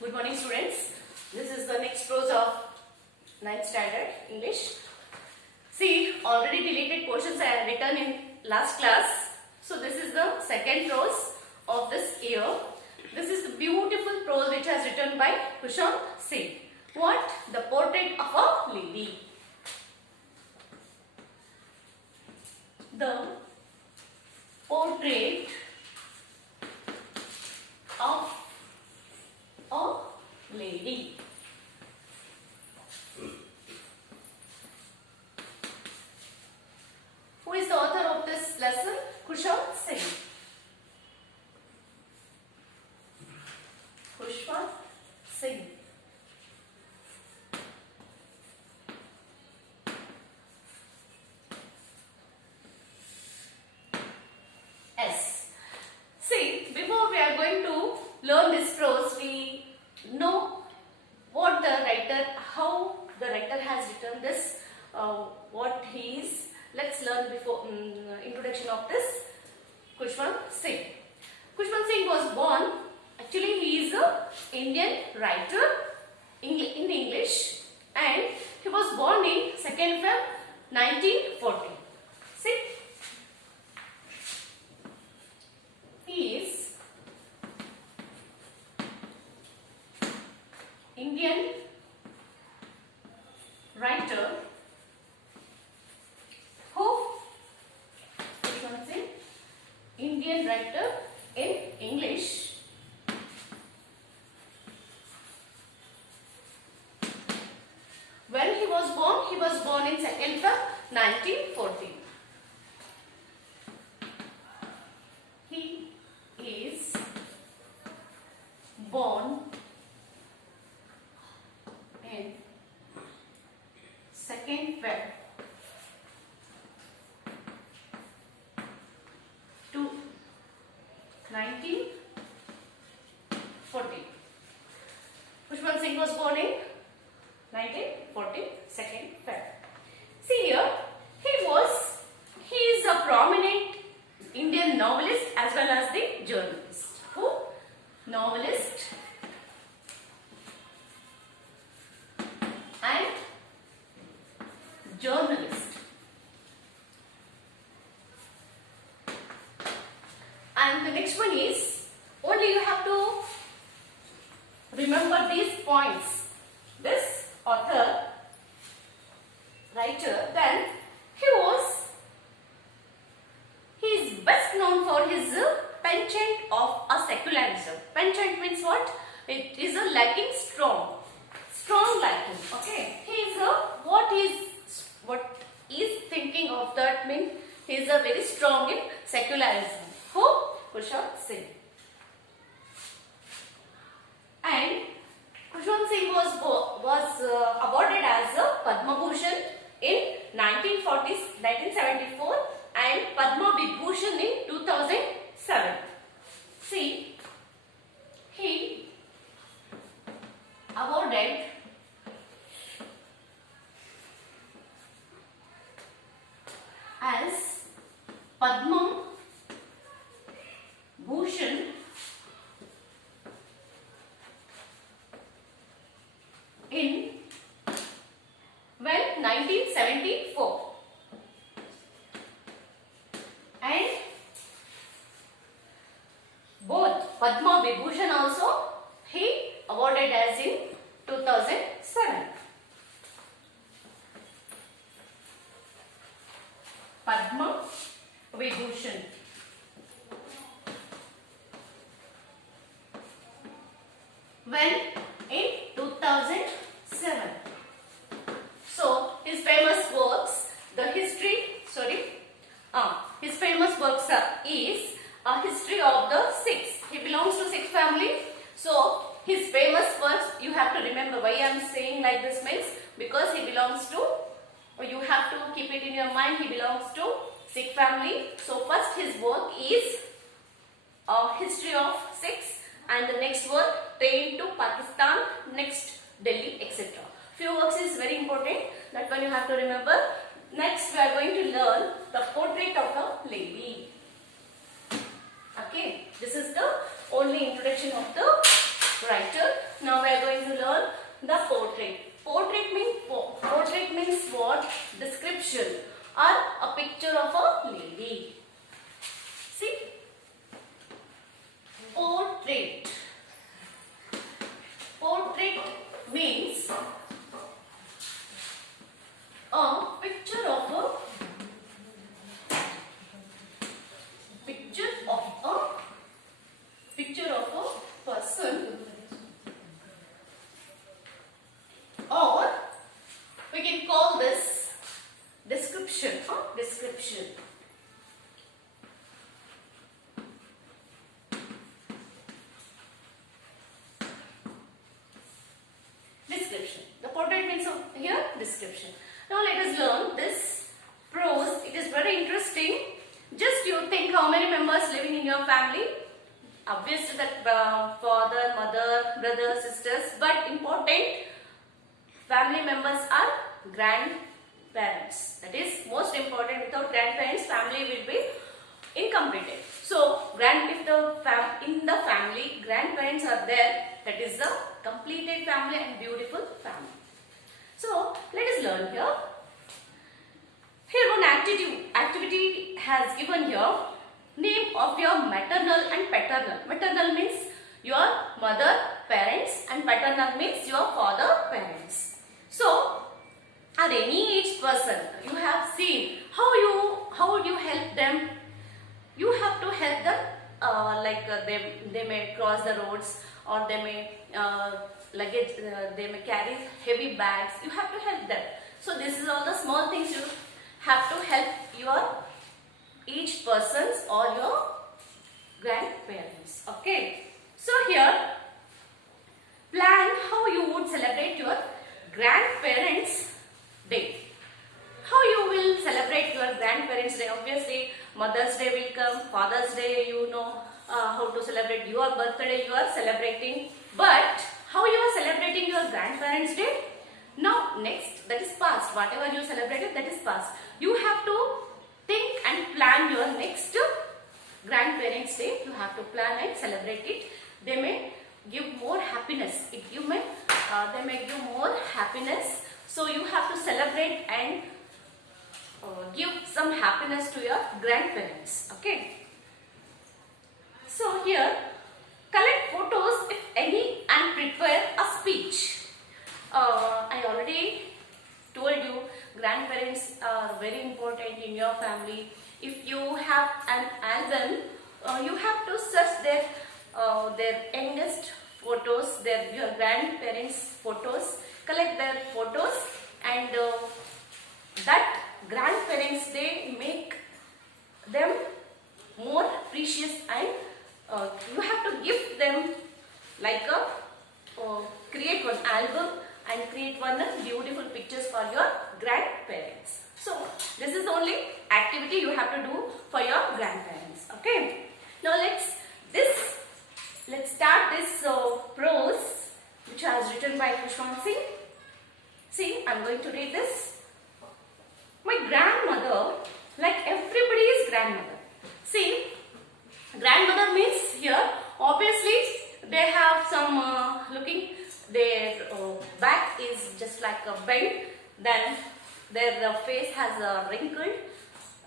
Good morning, students. This is the next prose of 9th standard English. See, already deleted portions I have written in last class. So this is the second prose of this year. This is the beautiful prose which has written by Kushal Singh. What? The portrait of a lady. The portrait of a lady. Who is the author of this lesson? Kushal Singh. Kushal Singh. S. See, before we are going to learn this prose, we know what the writer, how the writer has written this, what he is. Let's learn before introduction of this Kushal Singh. Kushal Singh was born, actually he is a Indian writer in English, and he was born in 2nd Feb 1940. See, he is Indian writer who, Indian writer in English. When he was born in 2nd Feb 1940. He is born in 2nd Feb to 1940. Kushal Singh was born in 1940, 2nd Feb. See here, he is a prominent Indian novelist as well as the journalist. Who? Novelist and journalist. And the next one is, only you have to remember these points. This author, writer, then he is best known for his penchant of a secularism. Penchant means what? It is a liking strong liking. Okay. He is what is thinking of that means he is a very strong in secularism. Who? Kushal Singh. And Kushal Singh was awarded as a Padma Bhushan in 1974 and Padma Vibhushan in 2007. See, he awarded as Padma Bhushan in 1974 and both Padma Vibhushan also he awarded as in 2007. Padma Vibhushan. When? In 2007. So, his famous works, his famous works is a history of the Sikhs. He belongs to Sikh family. So, his famous works, you have to remember why I am saying like this means, because he belongs to, or you have to keep it in your mind, he belongs to Sikh family. So, first his work is a history of Sikhs, and the next work, Train to Pakistan, next Delhi, etc. Few works is very important, that one you have to remember. Next we are going to learn the portrait of a lady. Okay, this is the only introduction of the writer. Now picture of a lady. See, portrait. Portrait means a picture of a person, or we can call this description. Description. Description. The portrait means here description. Now let us learn this prose. It is very interesting. Just you think how many members living in your family. Obviously that father, mother, brother, sisters, but important family members are grandparents. That is most important. Without grandparents, family will be incomplete. So, in the family, grandparents are there. That is the completed family and beautiful family. So, let us learn here. Here one activity has given here. Name of your maternal and paternal. Maternal means your mother parents and paternal means your father parents. So, are any each person you have seen how would you help them? You have to help them they may cross the roads, or they may luggage they may carry heavy bags. You have to help them. So this is all the small things you have to help your each persons or your grandparents. Okay. So here plan how you would celebrate your grandparents' day. How you will celebrate your grandparents' day? Obviously, Mother's Day will come, Father's Day, you know how to celebrate your birthday, you are celebrating. But how you are celebrating your grandparents' day? Now, next, that is past. Whatever you celebrated, that is past. You have to think and plan your next grandparents' day. You have to plan and celebrate it. They may give more happiness. They may give more happiness. So you have to celebrate and give some happiness to your grandparents. Okay. So here, collect photos if any and prepare a speech. I already told you grandparents are very important in your family. If you have an album, you have to search their youngest photos, your grandparents' photos, collect their photos, and that grandparents day make them more precious, and you have to give them like create one album and create one beautiful pictures for your grandparents. So this is the only activity you have to do for your grandparents. Okay. Now let's start this prose which was written by Khushwant Singh. See, I am going to read this. My grandmother, like everybody's grandmother. See, grandmother means here, obviously they have some their back is just like a bent, then their face has a wrinkled.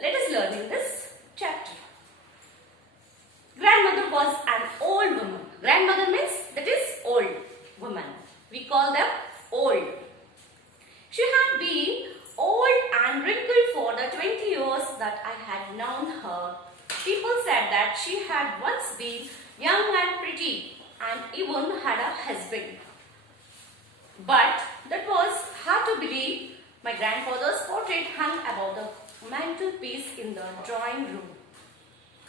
Let us learn in this chapter. Grandmother was an old woman. Grandmother means that is old woman. We call them old. She had been old and wrinkled for the 20 years that I had known her. People said that she had once been young and pretty and even had a husband. But that was hard to believe. My grandfather's portrait hung above the mantelpiece in the drawing room.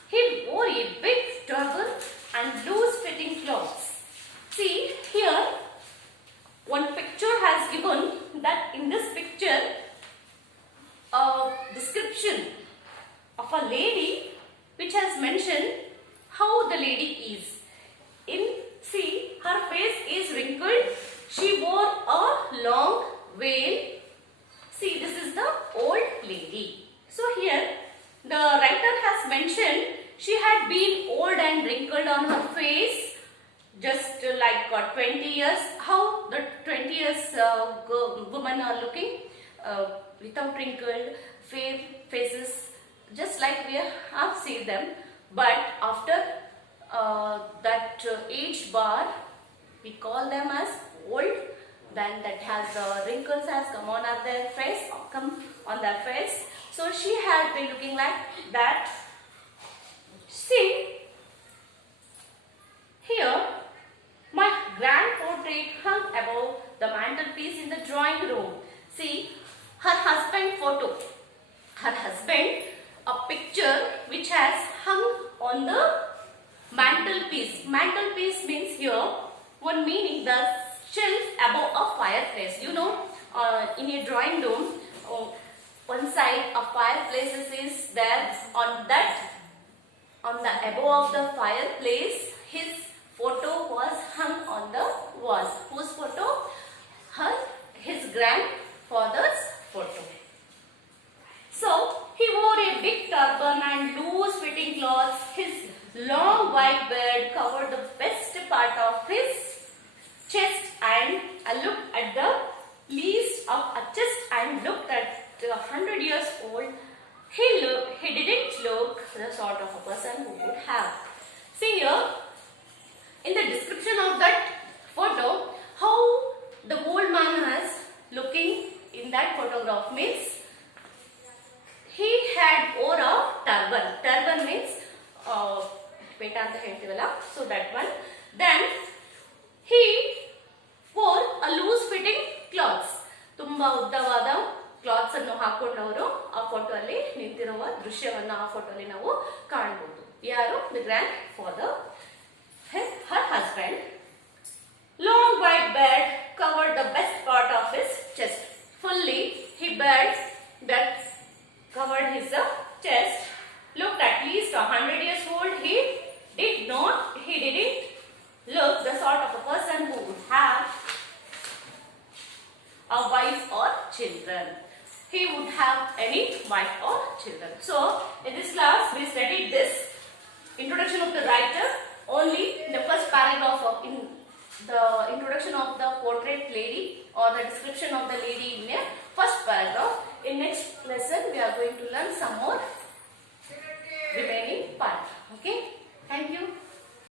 He wore a big turban and loose-fitting clothes. See, here one picture has given that in this picture a description of a lady which has mentioned how the lady is. See, her face is wrinkled. She wore a long veil. See, this is the old lady. So here the writer has mentioned she had been old and wrinkled on her face, just like 20 years. How the 20 years women are looking without wrinkled faces, just like we have seen them, but after that age bar, we call them as old. Then that has wrinkles has come on their face, So she had been looking like that. See, here my grand portrait hung above the mantelpiece in the drawing room. See, her husband photo. Her husband, a picture which has hung on the mantelpiece. Mantelpiece means here, one meaning the shelf above a fireplace. You know, in a drawing room, one side a fireplace is there. On the above of the fireplace, his photo was hung on the wall. Whose photo? His grandfather's photo. So, he wore a big turban and loose fitting clothes. His long white beard covered the best part of his chest, and I looked at the least of a chest and looked at 100 years old. He didn't look the sort of a person who would have. See here, in the description of that photo, how the old man is looking in that photograph means he had wore a turban. Turban means peta anta heltivalla, so that one. Then he wore a loose fitting clothes. ತುಂಬಾ ಉದ್ದವಾದ clothes ಅನ್ನು ಹಾಕೊಂಡವರು ಆ photo ಅಲ್ಲಿ ನಿಂತಿರುವ ದೃಶ್ಯವನ್ನು ಆ photo ಅಲ್ಲಿ ನಾವು ಕಾಣಬಹುದು. ಯಾರು? The grand father. Her husband. Long white beard covered the best part of his chest. Fully, he beard that covered his chest. Looked at least 100 years old. He didn't look the sort of a person who would have a wife or children. He would have any wife or children. So, in this class, we studied this introduction of the writer only in the first paragraph of in the introduction of the portrait lady or the description of the lady in the first paragraph. In next lesson, we are going to learn some more remaining part. Okay? Thank you.